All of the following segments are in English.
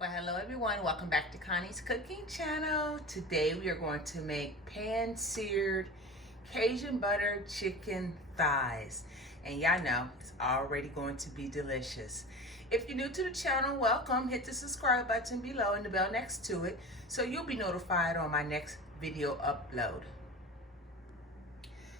Well, hello everyone. Welcome back to Connie's cooking channel. Today we are going to make pan-seared Cajun butter chicken thighs. And y'all know it's already going to be delicious. If you're new to the channel, welcome. Hit the subscribe button below and the bell next to it so you'll be notified on my next video upload.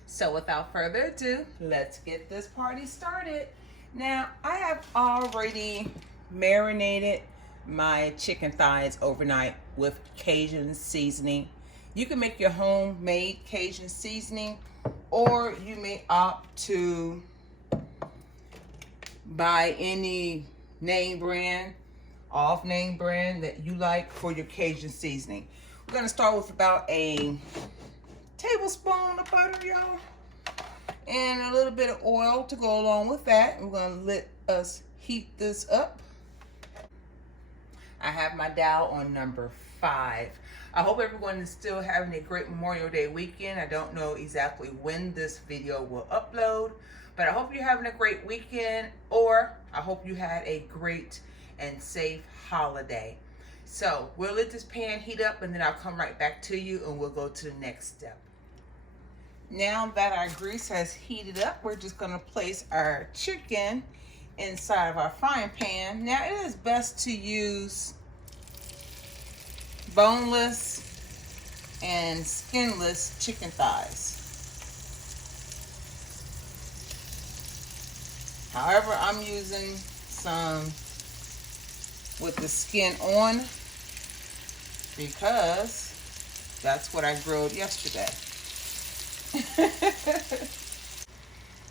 So without further ado, let's get this party started. Now, I have already marinated my chicken thighs overnight with Cajun seasoning. You can make your homemade Cajun seasoning, or you may opt to buy any name brand, off name brand that you like for your Cajun seasoning. We're gonna start with about a tablespoon of butter, y'all, and a little bit of oil to go along with that. We're gonna let us heat this up. I have my dial on number 5. I hope everyone is still having a great Memorial Day weekend. I don't know exactly when this video will upload, but I hope you're having a great weekend, or I hope you had a great and safe holiday. So we'll let this pan heat up and then I'll come right back to you and we'll go to the next step. Now that our grease has heated up, we're just gonna place our chicken inside of our frying pan. Now it is best to use boneless and skinless chicken thighs. However, I'm using some with the skin on because that's what I grilled yesterday.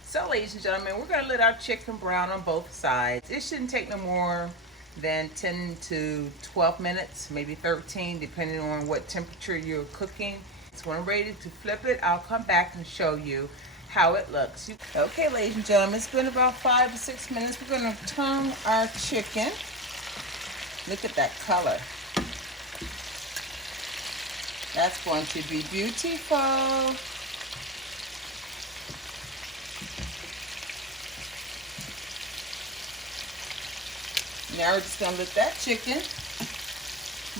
So ladies and gentlemen, we're gonna let our chicken brown on both sides. It shouldn't take no more than 10 to 12 minutes, maybe 13, depending on what temperature you're cooking. So when I'm ready to flip it, I'll come back and show you how it looks. Okay, ladies and gentlemen, it's been about 5 to 6 minutes. We're gonna turn our chicken. Look at that color. That's going to be beautiful. Now we're just gonna let that chicken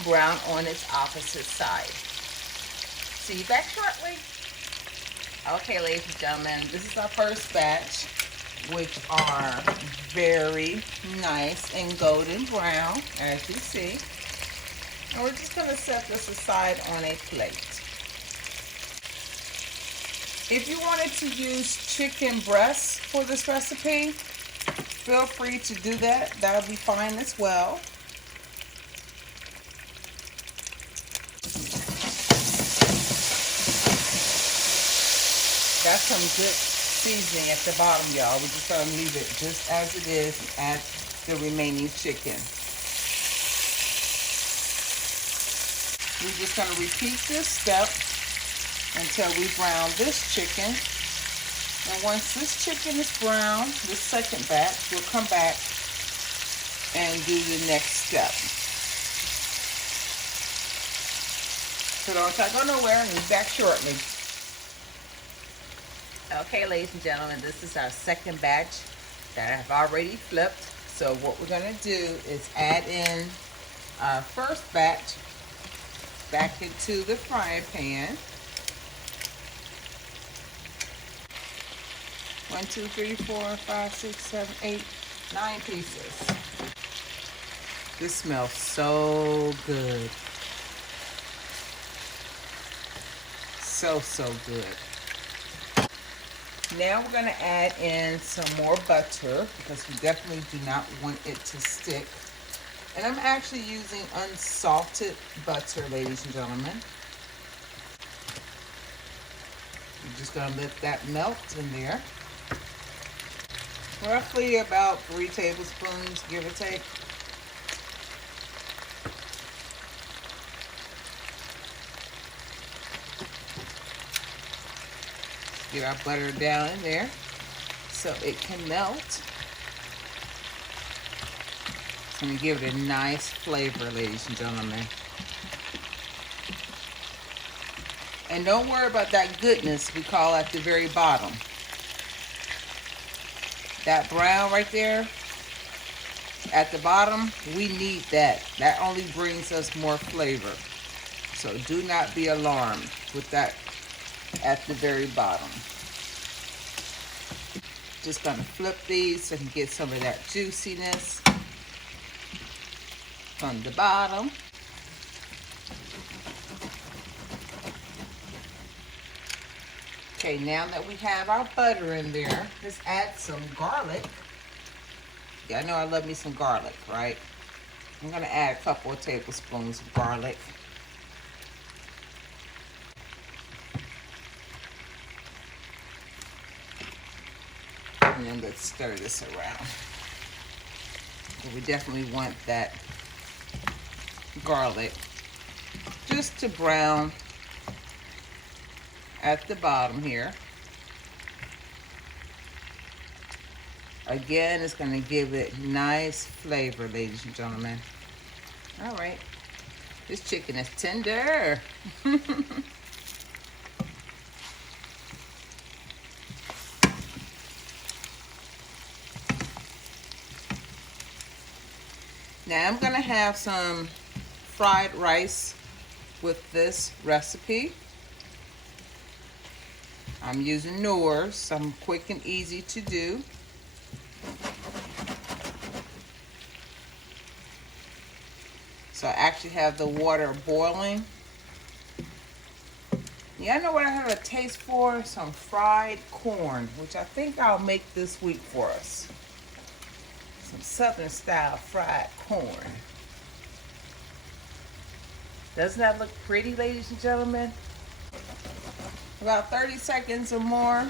brown on its opposite side. See you back shortly. Okay, ladies and gentlemen, this is our first batch, which are very nice and golden brown, as you see. And we're just gonna set this aside on a plate. If you wanted to use chicken breasts for this recipe, feel free to do that. That'll be fine as well. That's some good seasoning at the bottom, y'all. We're just gonna leave it just as it is and add the remaining chicken. We're just gonna repeat this step until we brown this chicken. And once this chicken is brown, the second batch, we'll come back and do the next step. So don't go nowhere, and we'll be back shortly. Okay, ladies and gentlemen, this is our second batch that I've already flipped. So what we're gonna do is add in our first batch back into the frying pan. 1, 2, 3, 4, 5, 6, 7, 8, 9 pieces. This smells so good. So good. Now we're gonna add in some more butter because we definitely do not want it to stick. And I'm actually using unsalted butter, ladies and gentlemen. We're just gonna let that melt in there. Roughly about 3 tablespoons, give or take. Get our butter down in there so it can melt. It's going to give it a nice flavor, ladies and gentlemen. And don't worry about that goodness we call at the very bottom. That brown right there, at the bottom, we need that. That only brings us more flavor. So do not be alarmed with that at the very bottom. Just gonna flip these so I can get some of that juiciness from the bottom. Okay, now that we have our butter in there, let's add some garlic. Yeah, I know I love me some garlic, right? I'm gonna add a couple of tablespoons of garlic. And then let's stir this around. But we definitely want that garlic just to brown at the bottom here. Again, it's going to give it nice flavor, ladies and gentlemen. All right, this chicken is tender. Now I'm going to have some fried rice with this recipe. I'm using Knorr, some quick and easy to do. So I actually have the water boiling. Yeah, I know what I have a taste for, some fried corn, which I think I'll make this week for us. Some Southern style fried corn. Doesn't that look pretty, ladies and gentlemen? About 30 seconds or more.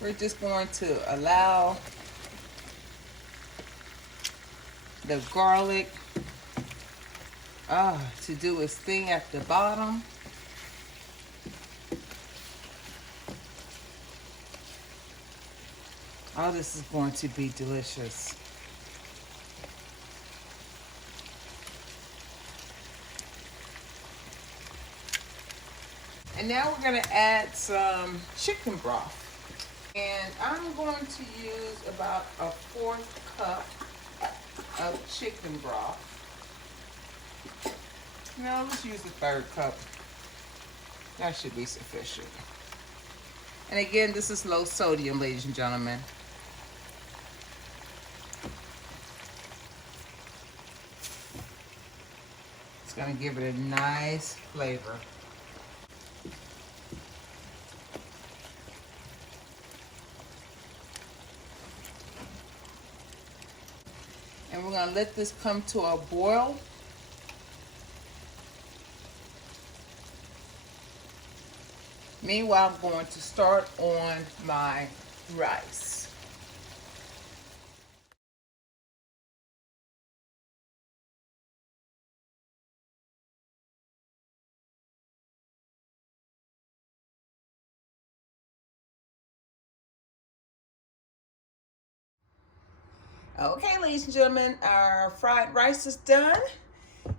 We're just going to allow the garlic to do its thing at the bottom. Oh, this is going to be delicious. And now we're going to add some chicken broth. And I'm going to use about a 1/4 cup of chicken broth. No, let's use the 1/3 cup. That should be sufficient. And again, this is low sodium, ladies and gentlemen. It's going to give it a nice flavor. And we're going to let this come to a boil. Meanwhile, I'm going to start on my rice. Okay, ladies and gentlemen, our fried rice is done.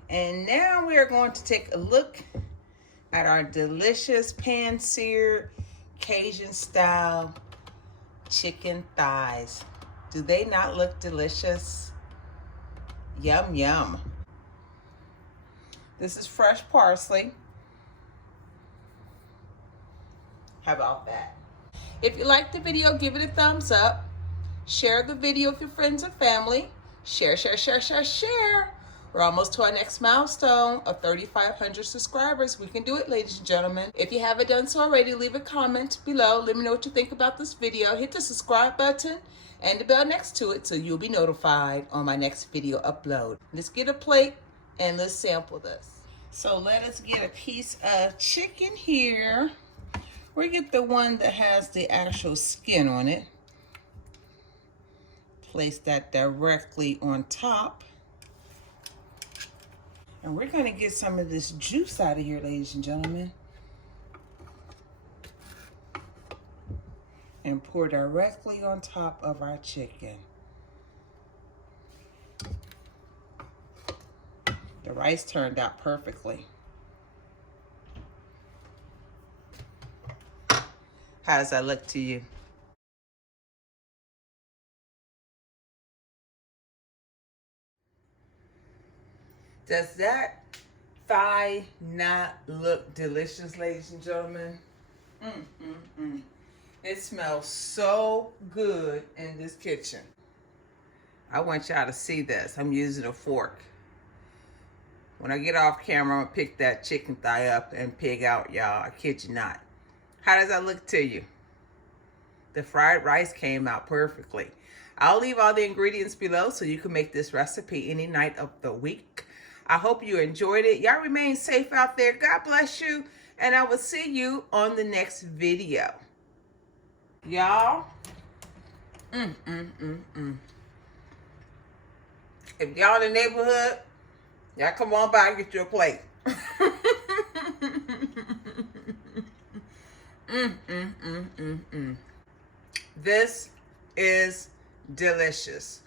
And now we are going to take a look at our delicious pan-seared Cajun style chicken thighs. Do they not look delicious? Yum, yum. This is fresh parsley. How about that? If you liked the video, give it a thumbs up. Share the video with your friends and family. Share, share, share, share, share. We're almost to our next milestone of 3,500 subscribers. We can do it, ladies and gentlemen. If you haven't done so already, leave a comment below. Let me know what you think about this video. Hit the subscribe button and the bell next to it so you'll be notified on my next video upload. Let's get a plate and let's sample this. So let us get a piece of chicken here. We get the one that has the actual skin on it. Place that directly on top. And we're going to get some of this juice out of here, ladies and gentlemen. And pour directly on top of our chicken. The rice turned out perfectly. How does that look to you? Does that thigh not look delicious, ladies and gentlemen? It smells so good in this kitchen. I want y'all to see this. I'm using a fork. When I get off camera, I'm gonna pick that chicken thigh up and pig out, y'all. I kid you not. How does that look to you? The fried rice came out perfectly. I'll leave all the ingredients below so you can make this recipe any night of the week. I hope you enjoyed it. Y'all remain safe out there. God bless you. And I will see you on the next video. Y'all. If y'all in the neighborhood, y'all come on by and get your plate. This is delicious.